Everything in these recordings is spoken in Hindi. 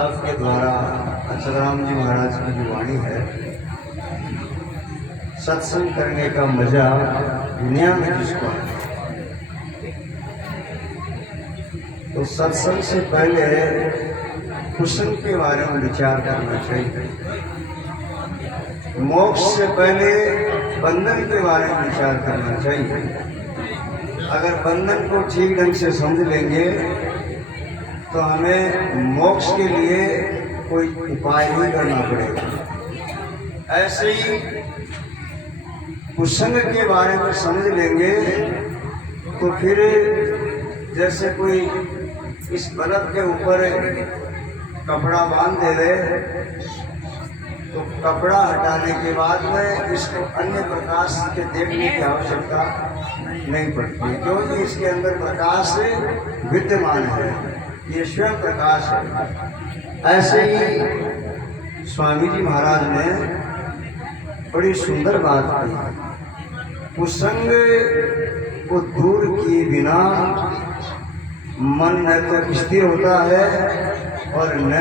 साहब के द्वारा अक्षराम जी महाराज की जो वाणी है, सत्संग करने का मजा दुनिया में जिसको है, तो सत्संग से पहले कुसंग के बारे में विचार करना चाहिए। मोक्ष से पहले बंधन के बारे में विचार करना चाहिए। अगर बंधन को ठीक ढंग से समझ लेंगे तो हमें मोक्ष के लिए कोई उपाय नहीं करना पड़ेगा। ऐसे ही कुसंग के बारे में समझ लेंगे तो फिर जैसे कोई इस बल्ब के ऊपर कपड़ा बांध दे तो कपड़ा हटाने के बाद में इसको अन्य प्रकाश के देखने की आवश्यकता नहीं पड़ती, क्योंकि इसके अंदर प्रकाश विद्यमान है, ये स्वयं प्रकाश है। ऐसे ही स्वामी जी महाराज ने बड़ी सुंदर बात कही, कुसंग को दूर किए बिना मन न तो स्थिर होता है और न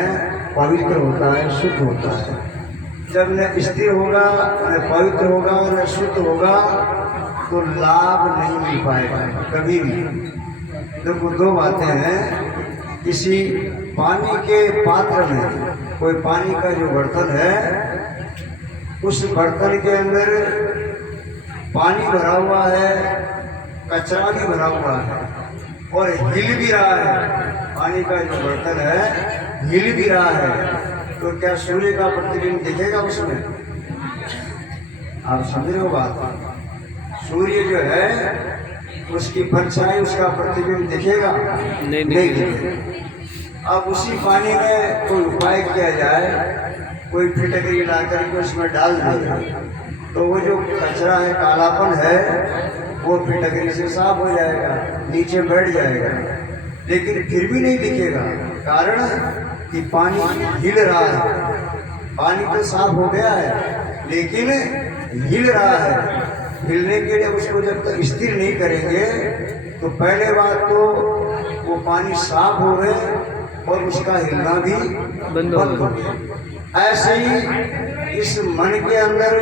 पवित्र होता है, शुद्ध होता है। जब न स्थिर होगा, न पवित्र होगा और न शुद्ध होगा तो लाभ नहीं मिल पाएगा कभी भी। देखो दो बातें हैं, किसी पानी के पात्र में कोई पानी का जो बर्तन है, उस बर्तन के अंदर पानी भरा हुआ है, कचरा भी भरा हुआ है और हिल भी रहा है। पानी का जो बर्तन है हिल भी रहा है, तो क्या सूर्य का प्रतिबिंब दिखेगा उसमें? आप समझ रहे हो बात? सूर्य जो है उसकी परछाई, उसका प्रतिबिंब दिखेगा? नहीं दिखेगा। अब उसी पानी में कोई उपाय किया जाए, कोई फिटकरी ला करके उसमें डाल दिया तो वो जो कचरा है, कालापन है, वो फिटकरी से साफ हो जाएगा, नीचे बैठ जाएगा, लेकिन फिर भी नहीं दिखेगा। कारण कि पानी हिल रहा है। पानी तो साफ हो गया है लेकिन हिल रहा है। हिलने के लिए उसको जब तक स्थिर नहीं करेंगे तो पहले बात तो वो पानी साफ हो गए और उसका हिलना भी बंद हो गया। ऐसे ही इस मन के अंदर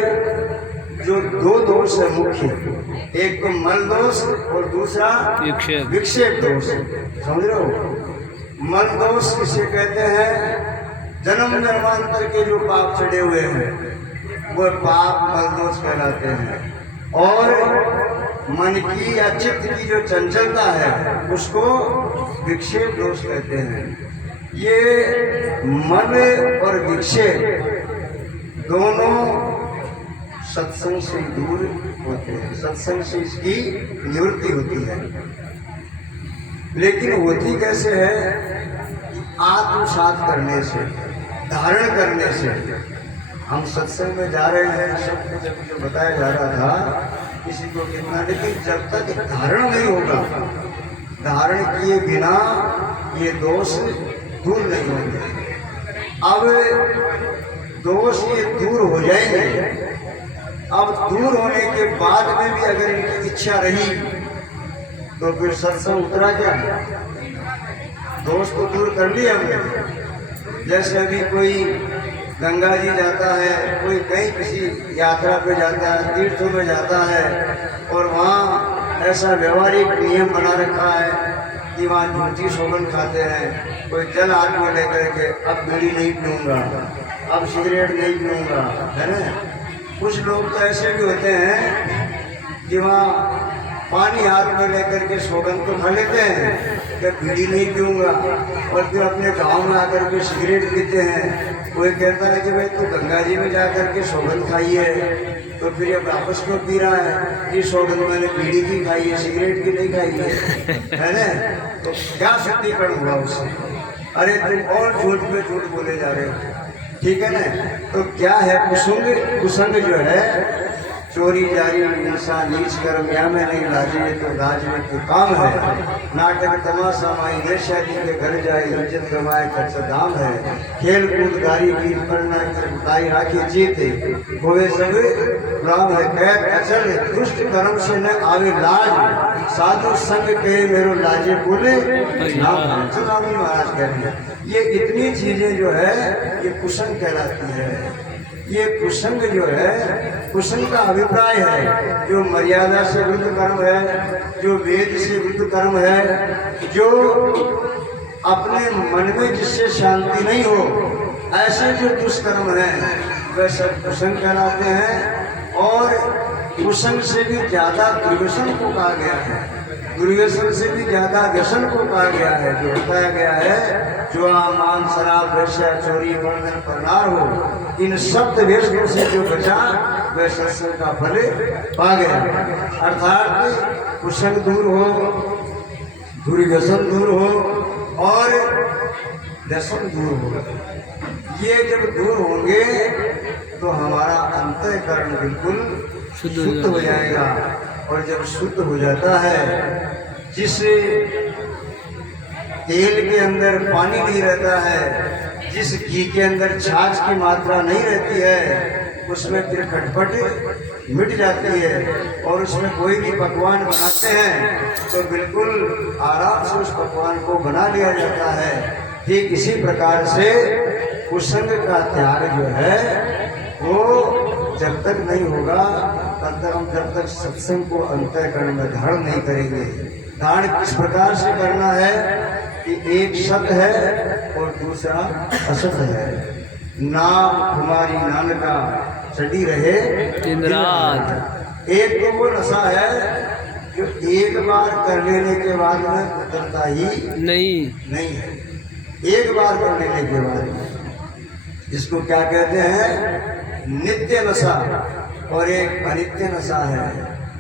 जो दो दोष है मुख्य, एक तो मल दोष और दूसरा विक्षेप दोष। समझ रहे हो? मल दोष किसे कहते हैं? जन्म जन्मांतर के जो पाप चढ़े हुए हैं वो पाप मल दोष कहलाते हैं। और मन की या चित्त की जो चंचलता है उसको विक्षेप दोष कहते हैं। ये मन और विक्षेप दोनों सत्संग से दूर होते हैं, सत्संग से इसकी निवृत्ति होती है। लेकिन होती कैसे है? आत्मसात करने से, धारण करने से। हम सत्संग में जा रहे हैं, सब कुछ जो बताया जा रहा था किसी को कितना, लेकिन जब तक धारण नहीं होगा, धारण किए बिना ये दोष दूर नहीं होंगे। अब दोष ये दूर हो जाएंगे। अब दूर होने के बाद में भी अगर इनकी इच्छा रही तो फिर सत्संग उतरा क्या? दोष तो दूर कर लिया हमने। जैसे अभी कोई गंगा जी जाता है, कोई कहीं किसी यात्रा पे जाता है, तीर्थों में जाता है और वहाँ ऐसा व्यवहारिक नियम बना रखा है कि वहाँ झूठी शोभन खाते हैं। कोई जल हाथ में लेकर के अब बीड़ी नहीं पीऊँगा, अब सिगरेट नहीं पीऊँगा, है ना? कुछ लोग तो ऐसे भी होते हैं कि वहाँ पानी हाथ में लेकर के सौगंध तो खा लेते हैं कि बीड़ी नहीं पीऊँगा, और फिर अपने गांव में आकर के सिगरेट पीते हैं। कोई कहता है कि भाई तू गंगा जी में जाकर के सौगंध खाई है तो फिर ये वापस क्यों पी रहा है? ये सौगंध मैंने बीड़ी की खाई है, सिगरेट की नहीं खाई है ना? तो क्या शुद्धिकरण हुआ उससे? अरे तुम और झूठ पे झूठ बोले जा रहे हो, ठीक है ना? तो क्या है? कुसंग जो है चोरी जारी हिंसा नीच कर्म या में नहीं लाजे तो राजने के काम है। नाटक तमाशा माई वेश्या जी के घर जाए इज्जत कमाए खर्च दाम है। खेल कूद गारी वीर पढ़ना ताई राखी जीते होवे सब राम है। कैद अचल दुष्ट कर्म से न आवे लाज साधु संग के मेरो लाजे बोले नाम स्वामी महाराज कह रहे हैं। ये इतनी चीजें जो है ये कुसंग कहलाती है। ये कुसंग जो है कुसंग का अभिप्राय है जो मर्यादा से विरुद्ध कर्म है, जो वेद से विरुद्ध कर्म है, जो अपने मन में जिससे शांति नहीं हो ऐसे जो दुष्कर्म है वह सब कुसंग कहलाते हैं। और कुसंग से भी ज्यादा दुर्व्यसन को कहा गया है, दुर्व्यसन से भी ज्यादा व्यसन को कहा गया है। जो बताया गया है जुआ मान शराब वेश्या चोरी वर्णन प्रनार हो इन शब्द वेशों से जो बचा वह सत्संग का फल पा गया। अर्थात कुसंग दूर हो, दुर्व्यसन दूर हो और व्यसन दूर हो। ये जब दूर होंगे तो हमारा अंतःकरण बिल्कुल शुद्ध हो जाएगा। और जब शुद्ध हो जाता है, जिस तेल के अंदर पानी नहीं रहता है, जिस घी के अंदर छाछ की मात्रा नहीं रहती है, उसमें फिर खटपट मिट जाती है। और उसमें कोई भी पकवान बनाते हैं तो बिल्कुल आराम से उस पकवान को बना लिया जाता है। ठीक इसी प्रकार से कुसंग का त्याग जो है वो जब तक नहीं होगा तब तक हम जब तक सत्संग को अंतःकरण में धारण नहीं करेंगे। धारण किस प्रकार से करना है कि एक सत है और दूसरा असत है। नाम तुम्हारी नानका चढ़ी रहे दिन रात। एक तो वो नशा है जो एक बार कर लेने के बाद में उतरता ही नहीं है। एक बार कर लेने के बाद इसको क्या कहते हैं, नित्य नशा और एक अनित्य नशा है।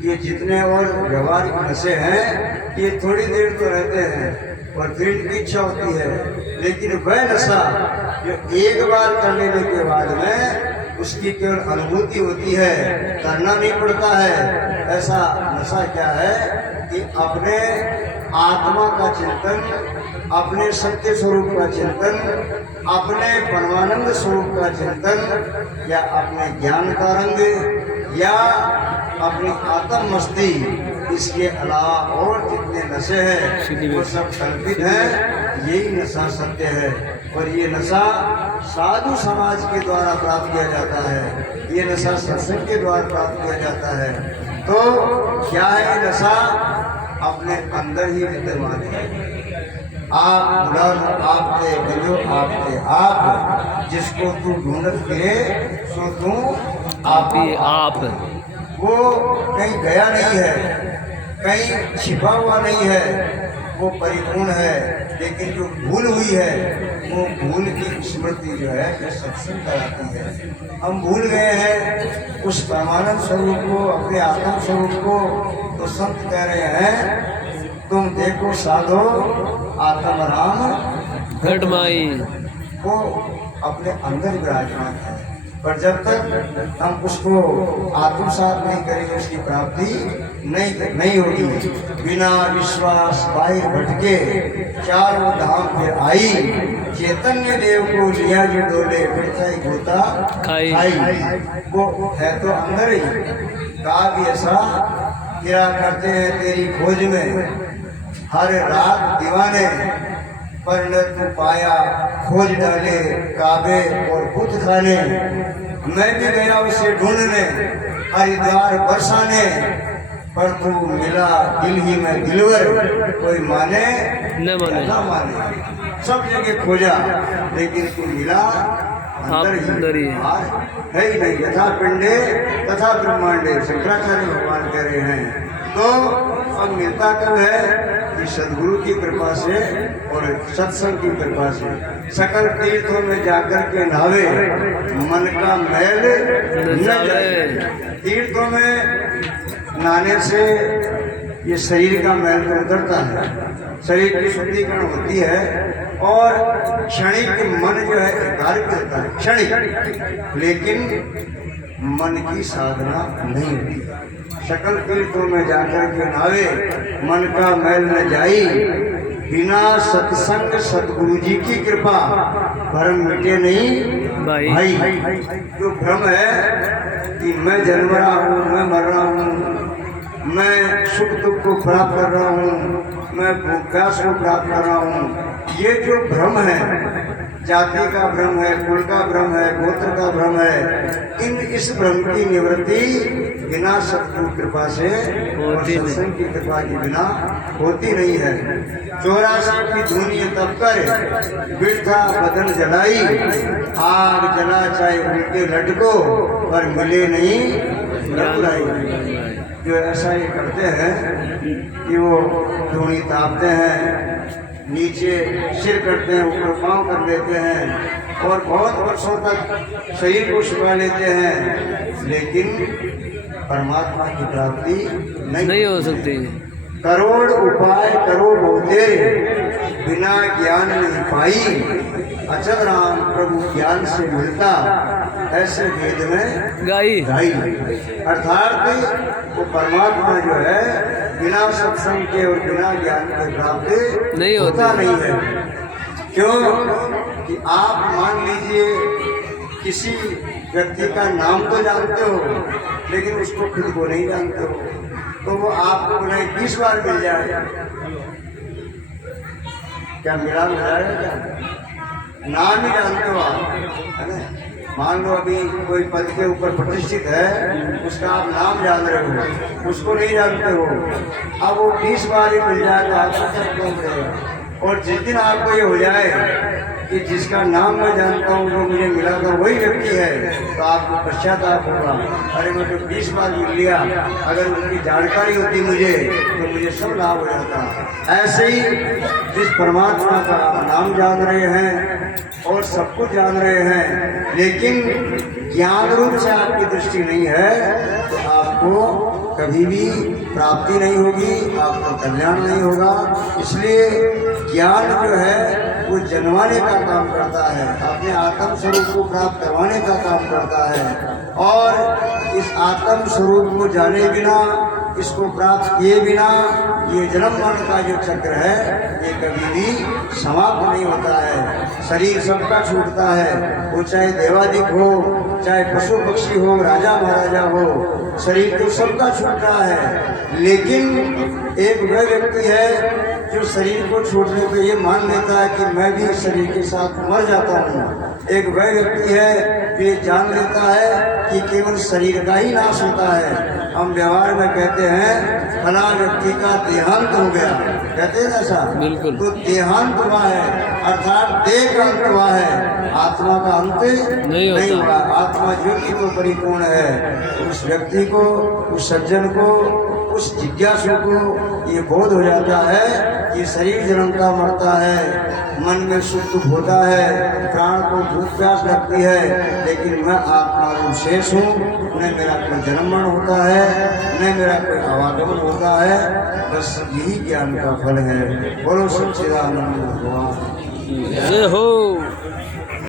ये जितने और व्यवहारिक नशे हैं ये थोड़ी देर तो रहते हैं और फिर इनकी इच्छा होती है, लेकिन वह नशा जो एक बार कर लेने के बाद में उसकी केवल अनुभूति होती है, करना नहीं पड़ता है। ऐसा नशा क्या है कि अपने आत्मा का चिंतन, अपने सत्य स्वरूप का चिंतन, अपने परमानंद स्वरूप का चिंतन या अपने ज्ञान का रंग या अपनी आत्म मस्ती, इसके अलावा और जितने नशे हैं वो सब कल्पित हैं। यही नशा सत्य है और ये नशा साधु समाज के द्वारा प्राप्त किया जाता है, ये नशा सत्संग के द्वारा प्राप्त किया जाता है। तो क्या है नशा? अपने अंदर ही विद्यमान है। आप बुला आपके बजो आपके आप, जिसको तू ढूंढत फिरे सो तू आप ही आप। वो कहीं गया नहीं है, कहीं छिपा हुआ नहीं है, वो परिपूर्ण है। लेकिन जो भूल हुई है वो भूल की स्मृति जो है ये सत्संग कराती है। हम भूल गए हैं उस परमानंद स्वरूप को, अपने आत्म स्वरूप को। तो संत कह रहे हैं तुम देखो साधो आत्म राम घटमाई, वो अपने अंदर विराजमान है। पर जब तक हम उसको आत्मसात नहीं करेंगे उसकी प्राप्ति नहीं होगी। बिना विश्वास बाहर भटके चारों धाम पे आई, चैतन्य देव को लिया जो डोले फिर गोता खाई। वो है तो अंदर ही। काव्य ऐसा क्या करते हैं तेरी खोज में हर रात दीवाने, पर न तू पाया खोज डाले काबे और बुत खाने। मैं भी गया उसे ढूंढने हरिद्वार बरसाने, पर तू मिला दिल ही में दिलवर। कोई माने न माने सब जगह खोजा लेकिन तू मिला अंदर ही है ही नहीं। यथा पिंडे तथा ब्रह्मांडे, शंकराचार्य भगवान कह रहे हैं। तो अब मिलता कब है? सदगुरु की कृपा से और सत्संग की कृपा से। सकल तीर्थों में जाकर के नहावे मन का मैल न जाए। तीर्थों में नहाने से ये शरीर का मैल तो उतरता है, शरीर की शुद्धिकरण होती है और क्षणिक मन जो है एकाग्र होता है क्षणिक। लेकिन मन की साधना नहीं होती। सकल तीर्थों में जाकर के नावे मन का मैल न जाई, बिना सत्संग सतगुरु जी की कृपा भ्रम मिटे नहीं भाई। जो भ्रम है कि मैं जन्म रहा हूँ, मैं मर रहा हूँ, मैं सुख दुख को प्राप्त कर रहा हूँ, मैं भूख प्यास को प्राप्त कर रहा हूँ, ये जो भ्रम है, जाति का भ्रम है, कुल का भ्रम है, गोत्र का भ्रम है, इस भ्रम की निवृत्ति बिना सतगुरु कृपा से और सत्संग की कृपा के बिना होती नहीं है। 84 की धुनी तब कर बिरथा बदन जलाई, आग जला चाहे उनके लटको पर मिले नहीं रघुराई। जो ऐसा ये करते हैं कि वो धुनी तापते हैं, नीचे सिर करते हैं, ऊपर पाँव कर लेते हैं और बहुत वर्षों तक शरीर को सुखा लेते हैं, लेकिन परमात्मा की प्राप्ति नहीं हो सकती। करोड़ उपाय करो बोलते, बिना ज्ञान नहीं पाई, अचल राम प्रभु ज्ञान से मिलता, ऐसे वेद में गाई। अर्थात वो परमात्मा जो है बिना सत्संग के और बिना ज्ञान के प्राप्त नहीं होता नहीं है। क्यों कि आप मान लीजिए किसी व्यक्ति का नाम तो जानते हो, लेकिन उसको खुद को नहीं जानते हो, तो वो आपको नहीं 20 बार मिल जाएगा। क्या मिला क्या? नाम ही जानते हो आप, है ना? मान लो अभी कोई पद के ऊपर प्रतिष्ठित है, उसका आप नाम जान रहे हो, उसको नहीं जानते हो, अब वो 20 बार ही मिल जाए तो आपको क्या क्यों मिलेगा? और जिस दिन आपको ये हो जाए कि जिसका नाम मैं जानता हूँ वो मुझे मिला था वही व्यक्ति है, तो आपको पश्चाताप होगा, अरे मैं तो 20 बार मिल लिया, अगर उनकी जानकारी होती मुझे तो मुझे सब लाभ हो जाता। ऐसे ही जिस परमात्मा का आप नाम जान रहे हैं और सब कुछ जान रहे हैं, लेकिन ज्ञान रूप से आपकी दृष्टि नहीं है, तो आपको कभी भी प्राप्ति नहीं होगी, आपको कल्याण नहीं होगा। इसलिए ज्ञान जो है वो जन्माने का काम करता है, अपने आत्म स्वरूप को प्राप्त करवाने का काम करता है, और इस आत्म स्वरूप को जाने बिना, इसको प्राप्त किए बिना ये जन्म मरण का जो चक्र है ये कभी भी समाप्त नहीं होता है। शरीर सबका छूटता है, वो चाहे देवादिक हो, चाहे पशु पक्षी हो, राजा महाराजा हो, शरीर तो सबका छूटता है, लेकिन एक वह व्यक्ति है जो शरीर को छोड़ने पे ये मान लेता है कि मैं भी शरीर के साथ मर जाता हूँ। एक वह व्यक्ति है जो ये जान लेता है कि केवल शरीर का ही नाश होता है। हम व्यवहार में कहते हैं फला व्यक्ति का देहांत हो गया, कहते हैं ऐसा, बिल्कुल, तो देहांत हुआ है, अर्थात देह का अंत हुआ है, आत्मा का अंत नहीं हुआ। आत्मा ज्योति को परिपूर्ण है। उस व्यक्ति को, उस सज्जन को, उस जिज्ञासु को ये बोध हो जाता है कि शरीर जन्मता मरता है, मन में सुख दुख होता है, प्राण को भूख प्यास लगती है, लेकिन मैं आत्मा रूप शेष हूँ, न मेरा कोई जन्म मरण होता है, न मेरा कोई आवागमन होता है। बस यही ज्ञान का फल है। बोलो सच्चिदानंद भगवान जय हो।